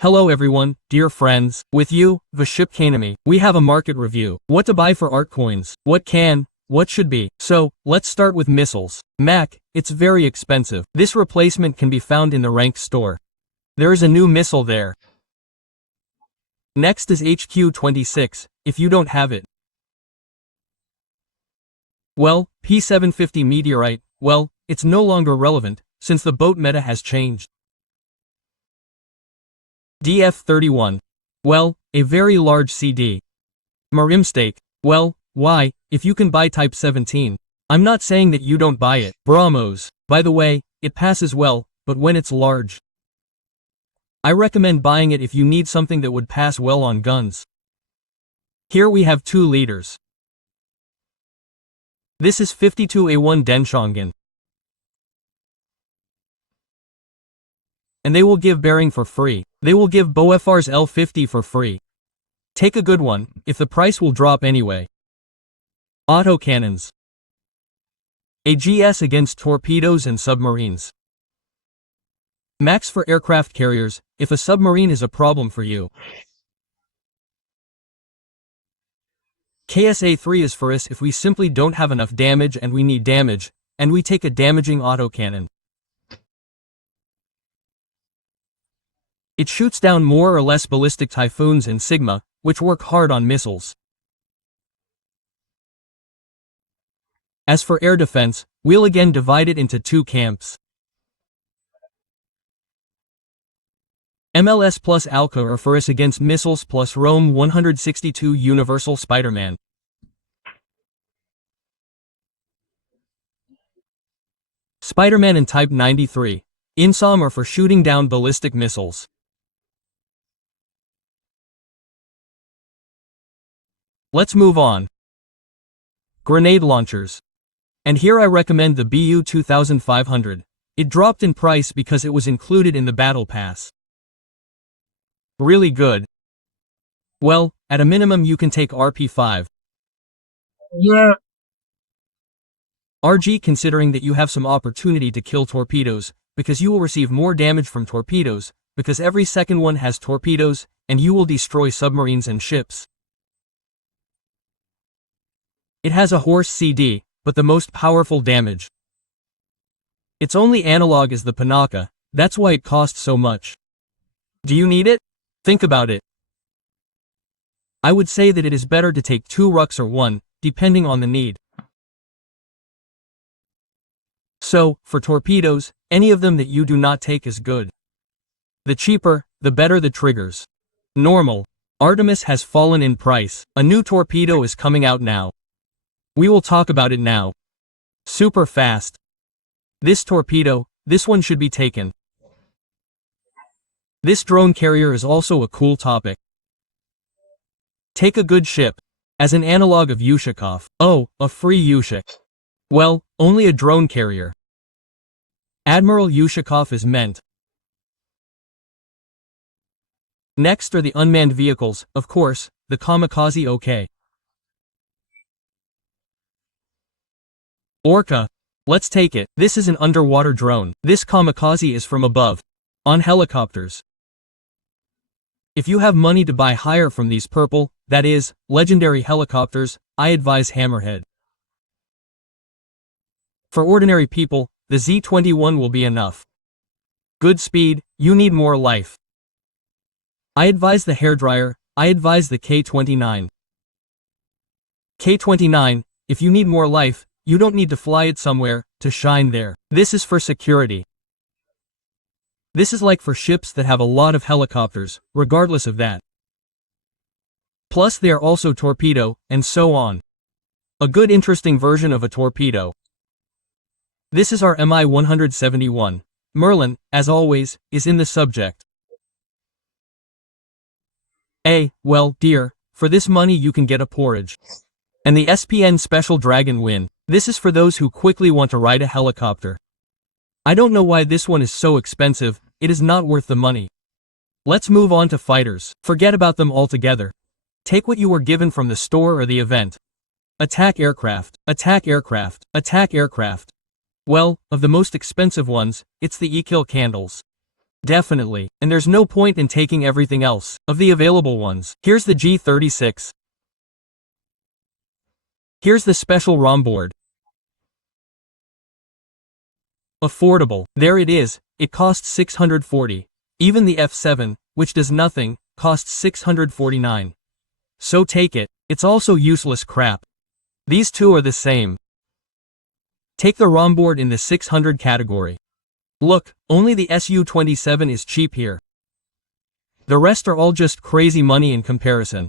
Hello everyone, dear friends, with you, Vashipkanami. We have a market review. What to buy for art coins, what should be. So, let's start with missiles. Mac, it's very expensive. This replacement can be found in the Rank store. There is a new missile there. Next is HQ-26, if you don't have it. Well, P750 Meteorite, well, it's no longer relevant, since the boat meta has changed. DF-31. Well, a very large CD. Marimstake. Well, why, if you can buy Type 17. I'm not saying that you don't buy it. BrahMos. By the way, it passes well, but when it's large. I recommend buying it if you need something that would pass well on guns. Here we have 2 liters. This is 52A1 Denshongan. And they will give bearing for free. They will give BOFR's L50 for free. Take a good one, if the price will drop anyway. Autocannons. AGS against torpedoes and submarines. Max for aircraft carriers, if a submarine is a problem for you. KSA-3 is for us if we simply don't have enough damage and we need damage, and we take a damaging autocannon. It shoots down more or less ballistic typhoons and Sigma, which work hard on missiles. As for air defense, we'll again divide it into 2 camps. MLS plus Alka are for us against missiles plus Rome 162 Universal Spider-Man. Spider-Man and Type 93. INSOM are for shooting down ballistic missiles. Let's move on. Grenade launchers. And here I recommend the BU 2500. It dropped in price because it was included in the Battle Pass. Really good. Well, at a minimum you can take RP5. Yeah. RG considering that you have some opportunity to kill torpedoes, because you will receive more damage from torpedoes, because every second one has torpedoes, and you will destroy submarines and ships. It has a horse CD, but the most powerful damage. Its only analog is the Panaka, that's why it costs so much. Do you need it? Think about it. I would say that it is better to take 2 rucks or 1, depending on the need. So, for torpedoes, any of them that you do not take is good. The cheaper, the better the triggers. Normal. Artemis has fallen in price. A new torpedo is coming out now. We will talk about it now. Super fast. This torpedo, this one should be taken. This drone carrier is also a cool topic. Take a good ship. As an analog of Yushikov. Oh, a free Yushik. Well, only a drone carrier. Admiral Yushikov is meant. Next are the unmanned vehicles, of course, the Kamikaze OK. Orca. Let's take it. This is an underwater drone. This Kamikaze is from above. On helicopters. If you have money to buy higher from these purple, that is, legendary helicopters, I advise Hammerhead. For ordinary people, the Z-21 will be enough. Good speed, you need more life. I advise the hairdryer, I advise the K-29. K-29, if you need more life, you don't need to fly it somewhere, to shine there. This is for security. This is like for ships that have a lot of helicopters, regardless of that. Plus they are also torpedo, and so on. A good interesting version of a torpedo. This is our Mi-171. Merlin, as always, is in the subject. Well, dear, for this money you can get a porridge. And the SPN Special Dragon Win. This is for those who quickly want to ride a helicopter. I don't know why this one is so expensive, it is not worth the money. Let's move on to fighters. Forget about them altogether. Take what you were given from the store or the event. Attack aircraft, attack aircraft, attack aircraft. Well, of the most expensive ones, it's the E-Kill candles. Definitely, and there's no point in taking everything else. Of the available ones, here's the G36. Here's the special ROM board. Affordable. There it is, it costs $640. Even the F7, which does nothing, costs $649. So take it. It's also useless crap. These two are the same. Take the ROM board in the 600 category. Look, only the SU27 is cheap here. The rest are all just crazy money in comparison.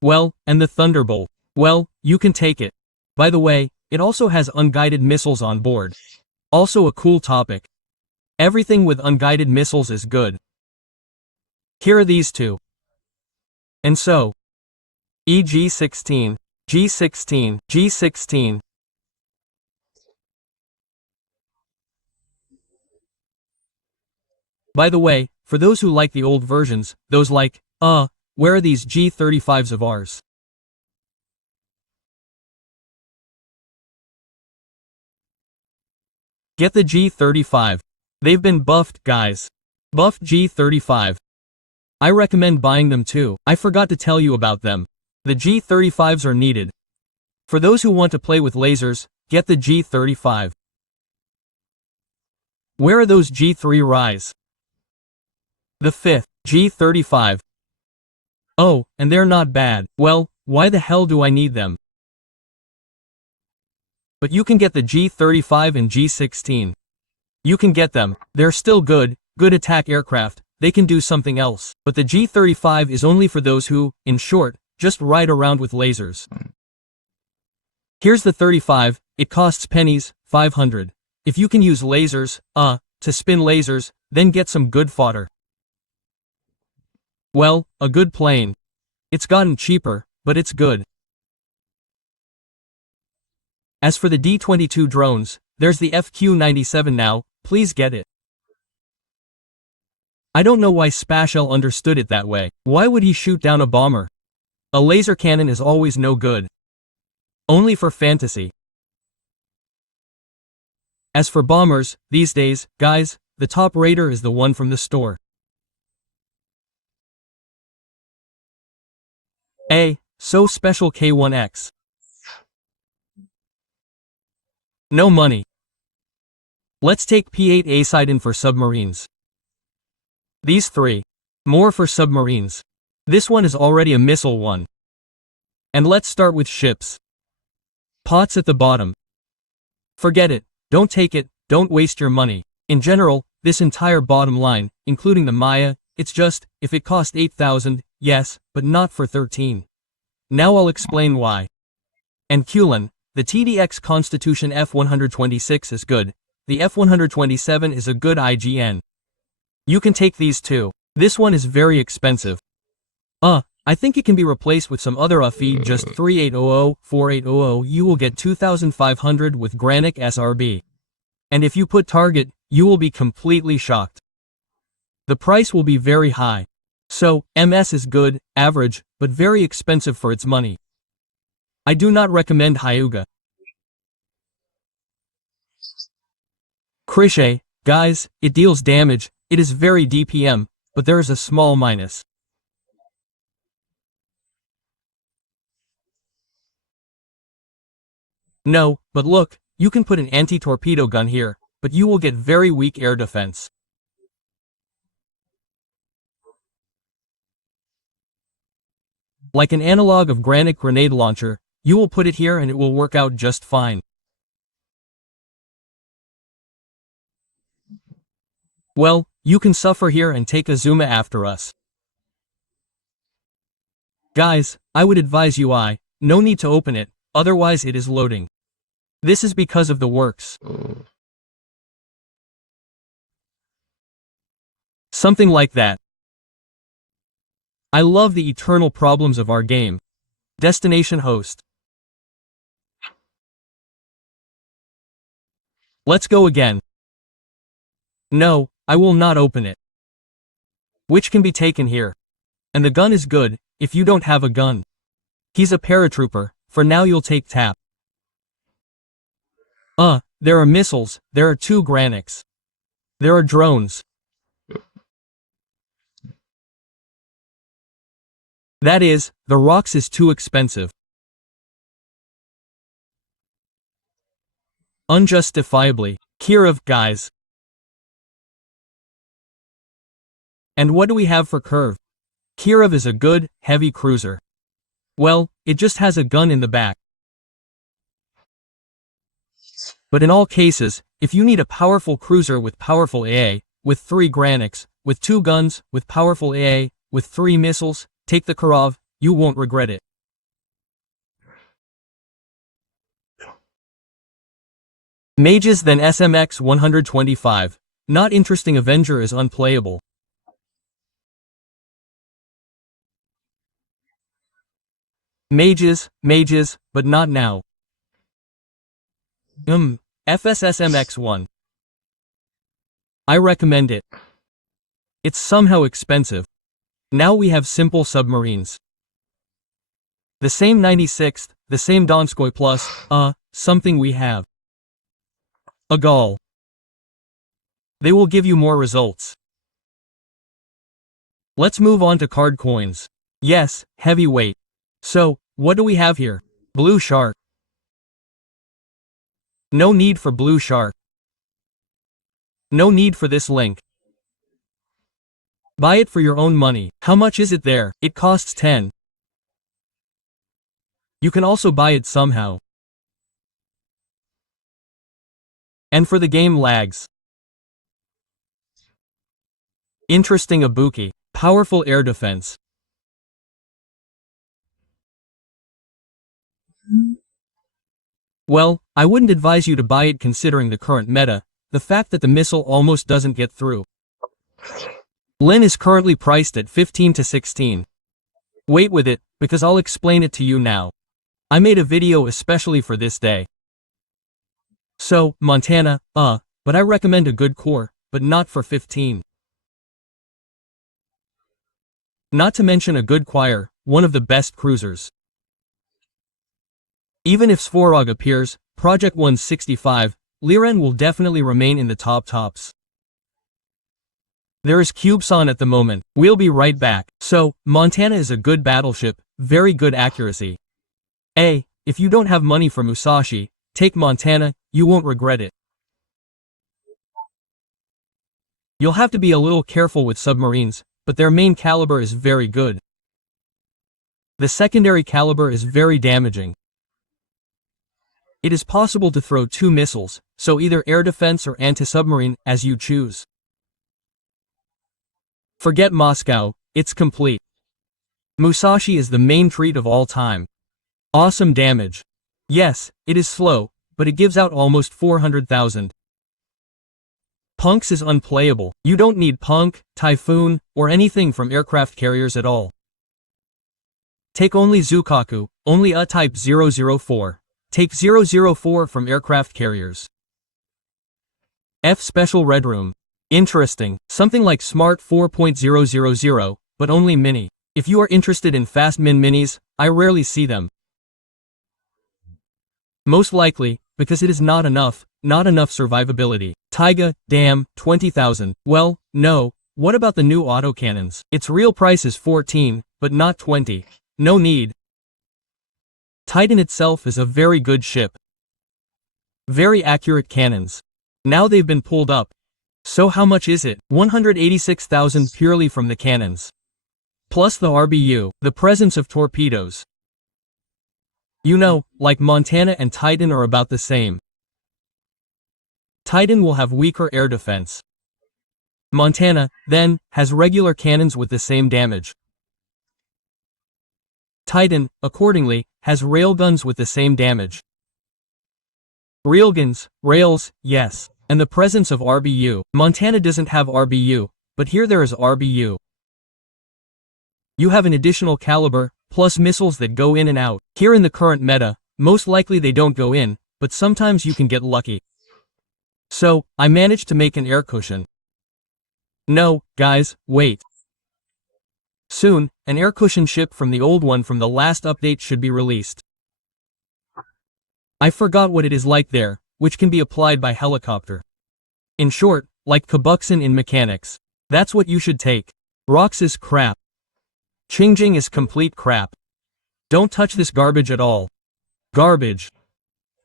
Well, and the Thunderbolt. Well, you can take it. By the way, it also has unguided missiles on board. Also a cool topic. Everything with unguided missiles is good. Here are these two. And so, EG16, G16, G16. By the way, for those who like the old versions, those like, where are these G35s of ours? Get the G35. They've been buffed, guys. Buffed G35. I recommend buying them too. I forgot to tell you about them. The G35s are needed. For those who want to play with lasers, get the G35. Where are those G3 Rise? The 5th, G35. Oh, and they're not bad. Well, why the hell do I need them? But you can get the G35 and G16. You can get them. They're still good attack aircraft, they can do something else. But the G35 is only for those who, in short, just ride around with lasers. Here's the 35, it costs pennies, 500. If you can use lasers, to spin lasers, then get some good fodder. Well, a good plane. It's gotten cheaper, but it's good. As for the D-22 drones, there's the FQ-97 now, please get it. I don't know why Spashel understood it that way. Why would he shoot down a bomber? A laser cannon is always no good. Only for fantasy. As for bombers, these days, guys, the top raider is the one from the store. So special K1X. No money. Let's take P8 Asidon for submarines. These three. More for submarines. This one is already a missile one. And let's start with ships. Pots at the bottom. Forget it, don't take it, don't waste your money. In general, this entire bottom line, including the Maya, it's just, if it cost 8,000, yes, but not for 13. Now I'll explain why. And Kulin, the TDX Constitution F-126 is good. The F-127 is a good IGN. You can take these two. This one is very expensive. I think it can be replaced with some other feed, just 3800, 4800, you will get 2,500 with Granic SRB. And if you put Target, you will be completely shocked. The price will be very high. So, MS is good, average, but very expensive for its money. I do not recommend Hyuga. Krishay, guys, it deals damage, it is very DPM, but there is a small minus. No, but look, you can put an anti-torpedo gun here, but you will get very weak air defense. Like an analog of Granic grenade launcher, you will put it here and it will work out just fine. Well, you can suffer here and take Azuma after us. Guys, I would advise you no need to open it, otherwise it is loading. This is because of the works. Something like that. I love the eternal problems of our game. Destination host. Let's go again. No, I will not open it. Which can be taken here. And the gun is good, if you don't have a gun. He's a paratrooper, for now you'll take tap. There are missiles, there are 2 Granics. There are drones. That is, the rocks is too expensive. Unjustifiably. Kirov, guys. And what do we have for Curve? Kirov is a good, heavy cruiser. Well, it just has a gun in the back. But in all cases, if you need a powerful cruiser with powerful AA, with 3 Granics, with 2 guns, with powerful AA, with 3 missiles, take the Kirov, you won't regret it. Mages then SMX 125. Not interesting. Avenger is unplayable. Mages, but not now. FSSMX1. I recommend it. It's somehow expensive. Now we have simple submarines. The same 96th, the same Donskoy plus, something we have. A Gaul. They will give you more results. Let's move on to card coins. Yes, heavyweight. So, what do we have here? Blue Shark. No need for Blue Shark. No need for this link. Buy it for your own money. How much is it there? It costs 10. You can also buy it somehow. And for the game lags. Interesting Ibuki. Powerful air defense. Well, I wouldn't advise you to buy it considering the current meta, the fact that the missile almost doesn't get through. Lin is currently priced at 15 to 16. Wait with it, because I'll explain it to you now. I made a video especially for this day. So, Montana, but I recommend a good core, but not for 15. Not to mention a good choir, one of the best cruisers. Even if Svorog appears, Project 165, Liren will definitely remain in the tops. There is CubeSon at the moment. We'll be right back. So, Montana is a good battleship, very good accuracy. If you don't have money for Musashi, take Montana, you won't regret it. You'll have to be a little careful with submarines, but their main caliber is very good. The secondary caliber is very damaging. It is possible to throw 2 missiles, so either air defense or anti-submarine, as you choose. Forget Moscow, it's complete. Musashi is the main treat of all time. Awesome damage. Yes, it is slow, but it gives out almost 400,000. Punks is unplayable. You don't need Punk, Typhoon, or anything from aircraft carriers at all. Take only Zukaku, only a Type 004. Take 004 from aircraft carriers. F Special Red Room. Interesting, something like Smart 4.000, but only mini. If you are interested in fast minis, I rarely see them. Most likely, because it is not enough survivability. Taiga, damn, 20,000. Well, no, what about the new autocannons? Its real price is 14, but not 20. No need. Titan itself is a very good ship. Very accurate cannons. Now they've been pulled up. So how much is it? 186,000 purely from the cannons. Plus the RBU, the presence of torpedoes. You know, like Montana and Titan are about the same. Titan will have weaker air defense. Montana, then, has regular cannons with the same damage. Titan, accordingly, has railguns with the same damage. Railguns, rails, yes, and the presence of RBU. Montana doesn't have RBU, but here there is RBU. You have an additional caliber, plus missiles that go in and out. Here in the current meta, most likely they don't go in, but sometimes you can get lucky. So, I managed to make an air cushion. No, guys, wait. Soon, an air cushion ship from the old one from the last update should be released. I forgot what it is like there, which can be applied by helicopter. In short, like Kabuxin in mechanics. That's what you should take. Rocks is crap. Qingjing is complete crap. Don't touch this garbage at all. Garbage.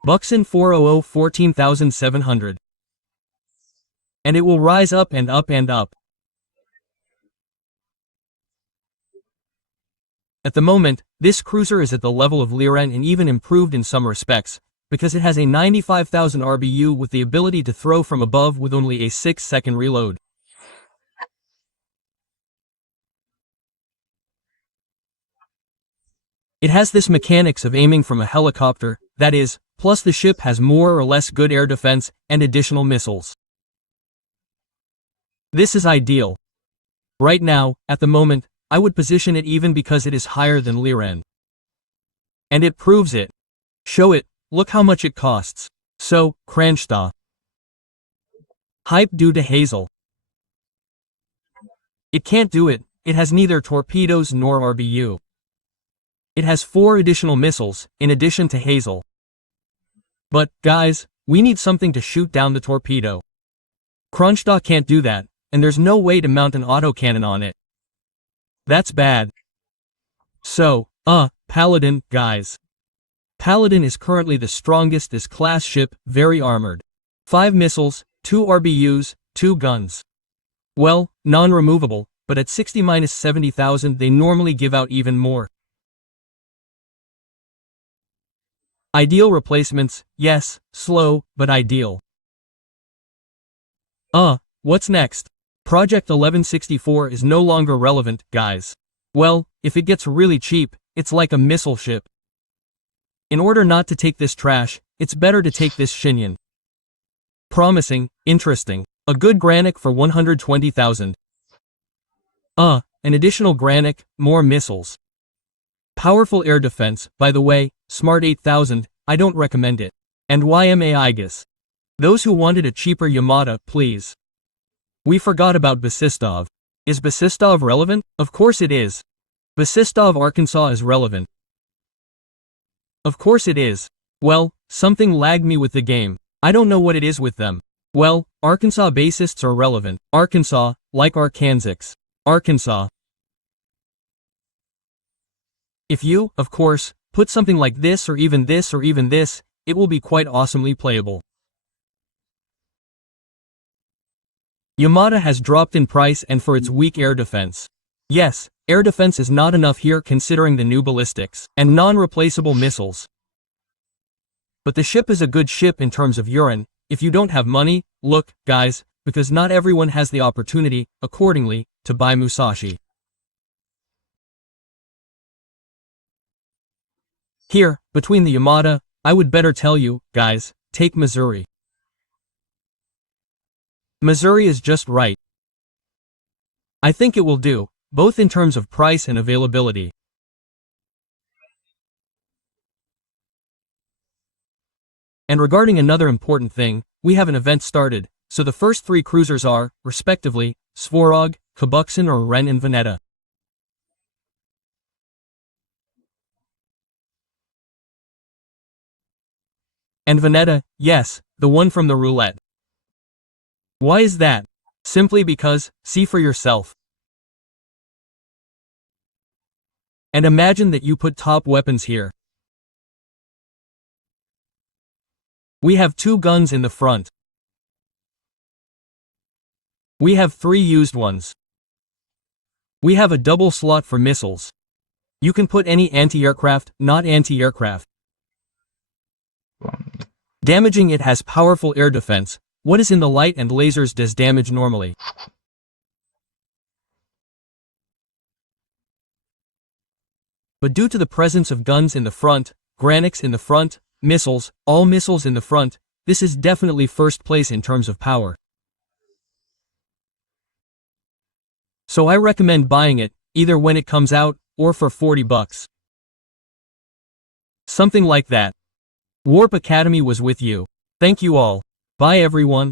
Buxin 400 14,700. And it will rise up and up and up. At the moment, this cruiser is at the level of Liren and even improved in some respects, because it has a 95,000 RBU with the ability to throw from above with only a 6-second reload. It has this mechanics of aiming from a helicopter, that is, plus the ship has more or less good air defense and additional missiles. This is ideal. Right now, at the moment, I would position it even because it is higher than Liren. And it proves it. Show it, look how much it costs. So, Kranjta. Hype due to Hazel. It can't do it, it has neither torpedoes nor RBU. It has 4 additional missiles, in addition to Hazel. But, guys, we need something to shoot down the torpedo. Kranjta can't do that, and there's no way to mount an autocannon on it. That's bad. So, Paladin, guys. Paladin is currently the strongest this class ship, very armored. 5 missiles, 2 RBUs, 2 guns. Well, non-removable, but at 60-70,000 they normally give out even more. Ideal replacements, yes, slow, but ideal. What's next? Project 1164 is no longer relevant, guys. Well, if it gets really cheap, it's like a missile ship. In order not to take this trash, it's better to take this Shinyan. Promising, interesting. A good Granik for 120,000. An additional Granik, more missiles. Powerful air defense, by the way, Smart 8000, I don't recommend it. And YMA Aegis. Those who wanted a cheaper Yamata, please. We forgot about Basistov. Is Basistov relevant? Of course it is. Basistov Arkansas is relevant. Of course it is. Well, something lagged me with the game. I don't know what it is with them. Well, Arkansas bassists are relevant. Arkansas, like Arkansas. Arkansas. If you, of course, put something like this or even this or even this, it will be quite awesomely playable. Yamata has dropped in price and for its weak air defense. Yes, air defense is not enough here considering the new ballistics and non-replaceable missiles. But the ship is a good ship in terms of urine. If you don't have money, look, guys, because not everyone has the opportunity, accordingly, to buy Musashi. Here, between the Yamata, I would better tell you, guys, take Missouri. Missouri is just right. I think it will do, both in terms of price and availability. And regarding another important thing, we have an event started, so the first 3 cruisers are, respectively, Svorog, Kabuxin or Ren and Veneta. And Veneta, yes, the one from the roulette. Why is that? Simply because, see for yourself. And imagine that you put top weapons here. We have 2 guns in the front. We have 3 used ones. We have a double slot for missiles. You can put any anti-aircraft, not anti-aircraft. Damaging it has powerful air defense. What is in the light and lasers does damage normally. But due to the presence of guns in the front, Graniks in the front, missiles, all missiles in the front, this is definitely first place in terms of power. So I recommend buying it, either when it comes out, or for $40. Something like that. Warp Academy was with you. Thank you all. Bye everyone.